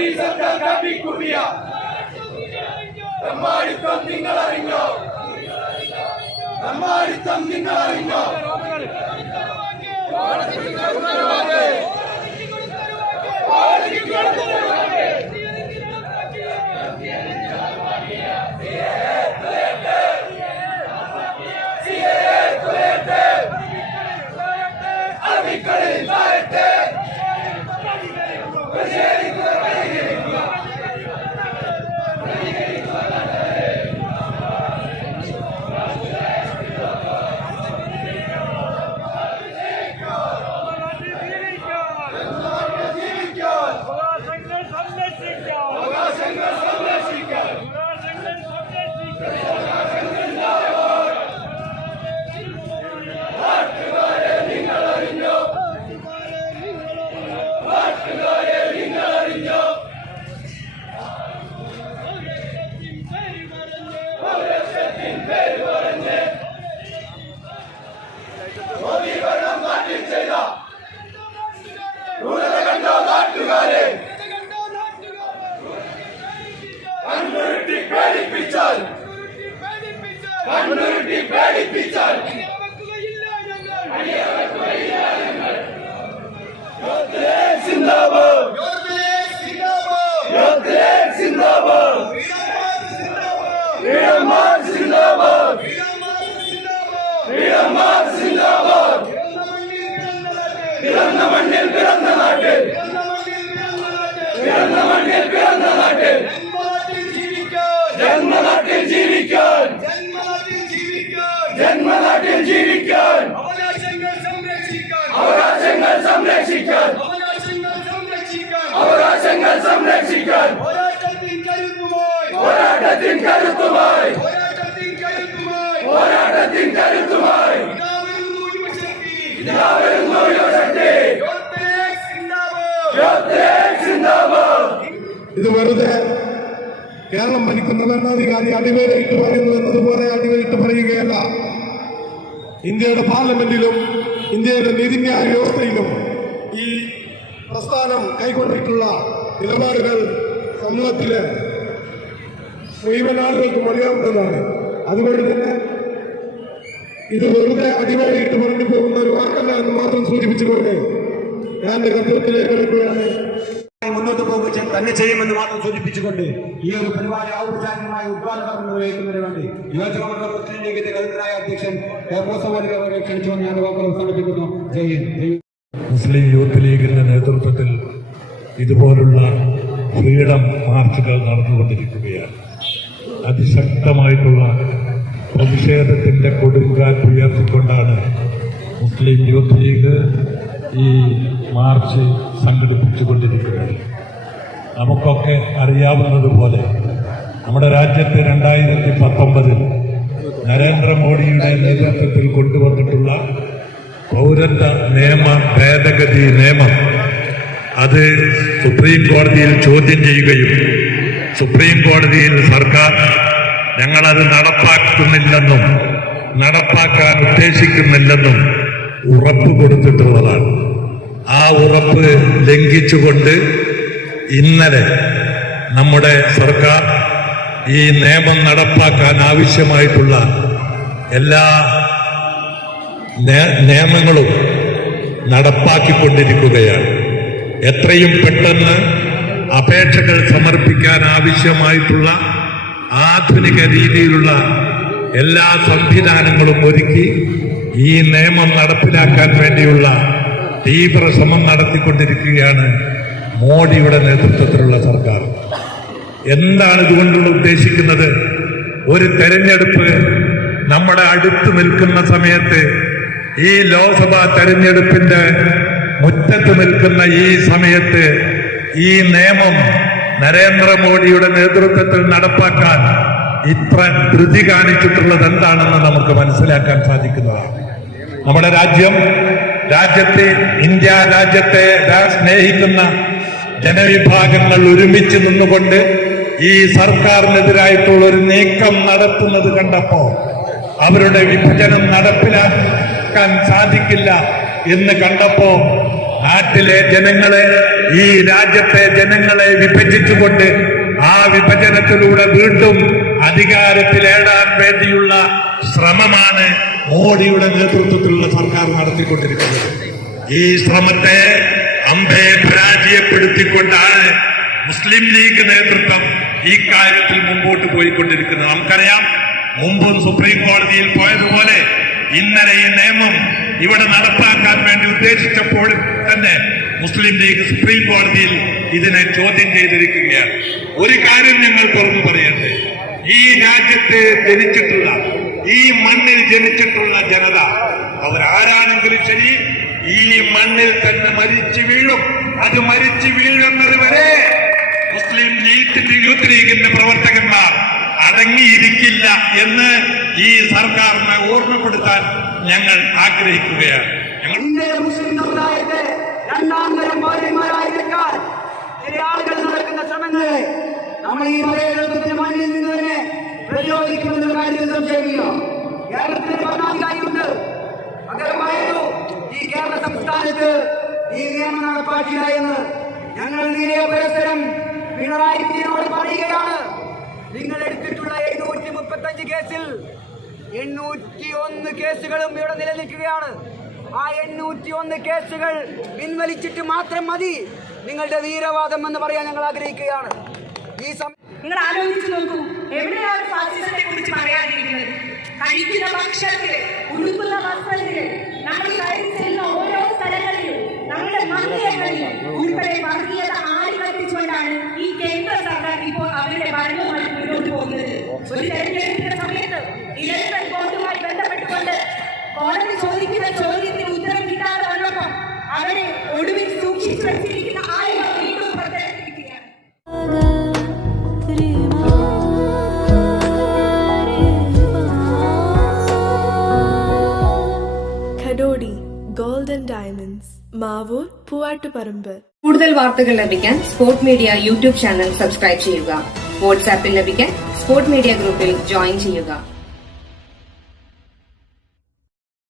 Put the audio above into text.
മോദി സർക്കാർ കാട്ടിക്കൂട്ടിയ നമ്മാടിത്തം നിങ്ങളറിഞ്ഞോ? നമ്മാടിത്തം നിങ്ങളറിഞ്ഞോ? ജന്മനാട്ടിൽ ജീവിക്കാൻ അവകാശങ്ങൾ സംരക്ഷിക്കാൻ പോരാട്ടത്തിൻ കരുത്തുമായി ഇതാ വരുന്നു യുവശക്തി. ഇത് വെറുതെ കേരളം ഭരിക്കുന്ന ഭരണാധികാരി അടിവേരയിട്ട് പറയുന്നു എന്നതുപോലെ അടിവേരിട്ട് പറയുകയല്ല. ഇന്ത്യയുടെ പാർലമെന്റിലും ഇന്ത്യയുടെ നീതിന്യായ വ്യവസ്ഥയിലും ഈ പ്രസ്ഥാനം കൈക്കൊണ്ടിട്ടുള്ള നിലപാടുകൾ സമൂഹത്തിലെ മുഴുവൻ ആളുകൾക്കും അറിയാവുന്നതാണ്. അതുകൊണ്ട് തന്നെ ഇത് വെറുതെ അടിവേരയിട്ട് പറഞ്ഞു പോകുന്ന ഒരു വാക്കല്ല എന്ന് മാത്രം സൂചിപ്പിച്ചുകൊണ്ട് ഞാൻ എന്റെ കർത്തവ്യത്തിലേക്ക് എടുക്കുകയാണ്. മുന്നോട്ട് പോകുക തന്നെ ചെയ്യുമെന്ന് മാത്രം സൂചിപ്പിച്ചുകൊണ്ട് ഈ ഒരു പരിപാടി ഔപചാരികമായ ഉദ്ഘാടനം നിർവഹിക്കുന്നതിന് വേണ്ടി യുവജനമണ്ഡല മുസ്ലിം ലീഗിന്റെ കരുതനായ അധ്യക്ഷൻ അവരെ ക്ഷണിച്ചുകൊണ്ട് ഞാൻ വാക്കുകൾ അവസാനിപ്പിക്കുന്നു. ജയ് ഹിന്ദ്. മുസ്ലിം യൂത്ത് ലീഗിന്റെ നേതൃത്വത്തിൽ ഇതുപോലുള്ള ഫ്രീഡം മാർച്ചുകൾ നടന്നുകൊണ്ടിരിക്കുകയാണ്. അതിശക്തമായിട്ടുള്ള പ്രതിഷേധത്തിന്റെ കൊടുങ്കാറ്റ് ഉയർത്തിക്കൊണ്ടാണ് മുസ്ലിം യൂത്ത് ലീഗ് ഈ മാർച്ച് സംഘടിപ്പിച്ചുകൊണ്ടിരിക്കുന്നത്. നമുക്കൊക്കെ അറിയാവുന്നതുപോലെ നമ്മുടെ രാജ്യത്ത് 2019 നരേന്ദ്രമോദിയുടെ നേതൃത്വത്തിൽ കൊണ്ടുവന്നിട്ടുള്ള പൗരത്വ നിയമ ഭേദഗതി നിയമം അത് സുപ്രീം കോടതിയിൽ ചോദ്യം ചെയ്യുകയും സുപ്രീം കോടതിയിൽ സർക്കാർ ഞങ്ങളത് നടപ്പാക്കുന്നില്ലെന്നും നടപ്പാക്കാൻ ഉദ്ദേശിക്കുന്നില്ലെന്നും ഉറപ്പ് കൊടുത്തിട്ടുള്ളതാണ്. ആ ഉറപ്പ് ലംഘിച്ചുകൊണ്ട് ഇന്നലെ നമ്മുടെ സർക്കാർ ഈ നിയമം നടപ്പാക്കാൻ ആവശ്യമായിട്ടുള്ള എല്ലാ നിയമങ്ങളും നടപ്പാക്കിക്കൊണ്ടിരിക്കുകയാണ്. എത്രയും പെട്ടെന്ന് അപേക്ഷകൾ സമർപ്പിക്കാൻ ആവശ്യമായിട്ടുള്ള ആധുനിക രീതിയിലുള്ള എല്ലാ സംവിധാനങ്ങളും ഒരുക്കി ഈ നിയമം നടപ്പിലാക്കാൻ വേണ്ടിയുള്ള തീവ്ര ശ്രമം നടത്തിക്കൊണ്ടിരിക്കുകയാണ് മോഡിയുടെ നേതൃത്വത്തിലുള്ള സർക്കാർ. എന്താണ് ഇതുകൊണ്ടുള്ള ഉദ്ദേശിക്കുന്നത്? ഒരു തെരഞ്ഞെടുപ്പ് നമ്മുടെ അടുത്ത് നിൽക്കുന്ന സമയത്ത്, ഈ ലോക്സഭാ തെരഞ്ഞെടുപ്പിന്റെ മുറ്റത്ത് നിൽക്കുന്ന ഈ സമയത്ത് ഈ നിയമം നരേന്ദ്രമോദിയുടെ നേതൃത്വത്തിൽ നടപ്പാക്കാൻ ഇത്ര ധൃതി കാണിച്ചിട്ടുള്ളത് എന്താണെന്ന് നമുക്ക് മനസ്സിലാക്കാൻ സാധിക്കുന്നതാണ്. നമ്മുടെ ഇന്ത്യ രാജ്യത്തെ സ്നേഹിക്കുന്ന ജനവിഭാഗങ്ങൾ ഒരുമിച്ച് നിന്നുകൊണ്ട് ഈ സർക്കാരിനെതിരായിട്ടുള്ള ഒരു നീക്കം നടത്തുന്നത് കണ്ടപ്പോ, അവരുടെ വിഭജനം നടപ്പിലാക്കാൻ സാധിക്കില്ല എന്ന് കണ്ടപ്പോ നാട്ടിലെ ജനങ്ങളെ, ഈ രാജ്യത്തെ ജനങ്ങളെ വിഭജിച്ചുകൊണ്ട് ആ വിഭജനത്തിലൂടെ വീണ്ടും അധികാരത്തിലേടാൻ വേണ്ടിയുള്ള ശ്രമമാണ് മോഡിയുടെ നേതൃത്വത്തിലുള്ള സർക്കാർ നടത്തിക്കൊണ്ടിരിക്കുന്നത്. ഈ ശ്രമത്തെ അമ്പേ പരാജയപ്പെടുത്തിക്കൊണ്ടാണ് മുസ്ലിം ലീഗ് നേതൃത്വം ഈ കാര്യത്തിൽ മുമ്പോട്ട് പോയിക്കൊണ്ടിരിക്കുന്നത്. നമുക്കറിയാം, മുമ്പും സുപ്രീം കോടതിയിൽ പോയതുപോലെ ഇന്നലെ ഈ നിയമം ഇവിടെ നടപ്പാക്കാൻ വേണ്ടി ഉദ്ദേശിച്ചപ്പോൾ തന്നെ മുസ്ലിം ലീഗ് സുപ്രീം കോടതിയിൽ ഇതിനെ ചോദ്യം ചെയ്തിരിക്കുകയാണ്. ഒരു കാര്യം ഞങ്ങൾ തുറന്നു പറയട്ടെ, ഈ രാജ്യത്ത് ജനിച്ചിട്ടുള്ള, ഈ മണ്ണിൽ ജനിച്ചിട്ടുള്ള ജനത അവരാരാണെങ്കിലും ശരി, ഈ മണ്ണിൽ തന്നെ മരിച്ചു വീഴും. അത് മരിച്ചു വീഴുന്നത് വരെ മുസ്ലിം യൂത്ത് ലീഗിന്റെ പ്രവർത്തകന്മാർ അടങ്ങിയിരിക്കില്ല എന്ന് ഈ സർക്കാരിനെ ഓർമ്മപ്പെടുത്താൻ ഞങ്ങൾ ആഗ്രഹിക്കുകയാണ്. ഇന്ത്യയിലെ മുസ്ലിം സമുദായത്തെ രണ്ടാം തരം പൗരന്മാരായിരിക്കാൻ ചില ആളുകൾ നടക്കുന്ന ശ്രമങ്ങളെ നമ്മൾ ഈ മലയാളത്തിന്റെ മണ്ണിൽ നിന്ന് തന്നെ പ്രതിരോധിക്കുമെന്ന കാര്യത്തിൽ സംശയമില്ല. കേരളത്തിന് ഭരണാധികാരിയുണ്ട്. പകരമായിരുന്നു ഈ കേരള സംസ്ഥാനത്ത് ഈ നിയമം നടപ്പാക്കില്ല എന്ന് ഞങ്ങൾ നീതിയെ പരസ്പരം പിണറായി വിജയനോട് പറയുകയാണ്. നിങ്ങൾ എടുത്തിട്ടുള്ള 735 കേസിൽ 801 കേസുകളും ഇവിടെ നിലനിൽക്കുകയാണ്. ആ 801 കേസുകൾ പിൻവലിച്ചിട്ട് മാത്രം മതി നിങ്ങളുടെ വീരവാദം എന്ന് പറയാൻ ഞങ്ങൾ ആഗ്രഹിക്കുകയാണ്. നിങ്ങൾ ആലോചിച്ച് നോക്കൂ, എവിടെയാണ് ഫാസിസത്തെ കുറിച്ച് പറയാതിരിക്കുന്നത്? കഴിക്കുന്ന ഭക്ഷണത്തില്, ഉടുക്കുന്ന വസ്ത്രത്തില്, നമ്മൾ കയറി ചെല്ലുന്ന ഓരോ സ്ഥലങ്ങളിലും, നമ്മുടെ മന്ദിരങ്ങളിൽ ഉൾപ്പെടെ വർഗീയത ആളിക്കത്തിച്ചുകൊണ്ടാണ് ഈ കേന്ദ്ര സർക്കാർ ഇപ്പോൾ അവരുടെ ഭരണവുമായി മുന്നോട്ട് പോകുന്നത്. ഒരു തെരഞ്ഞെടുപ്പിന്റെ സമയത്ത് ഇലക്ഷൻ വോട്ടുമായി ബന്ധപ്പെട്ടുകൊണ്ട് കോടതി ചോദിക്കുന്ന ചോദ്യത്തിന് ഉത്തരം കിട്ടാതെ വന്നപ്പോൾ അവരെ ഒടുവിൽ സൂക്ഷിച്ചു വെച്ചിരിക്കുന്ന ആളുകൾ വീണ്ടും പ്രചരിപ്പിക്കുകയാണ്. ഖഡോഡി ഗോൾഡൻ ഡയമണ്ട്സ്, മാവൂർ, പൂവാട്ടുപറമ്പ്. കൂടുതൽ വാർത്തകൾ ലഭിക്കാൻ sport media YouTube channel subscribe ചെയ്യുക. വാട്സാപ്പിൽ ലഭിക്കാൻ സ്പോർട് മീഡിയ ഗ്രൂപ്പിൽ ജോയിൻ ചെയ്യുക.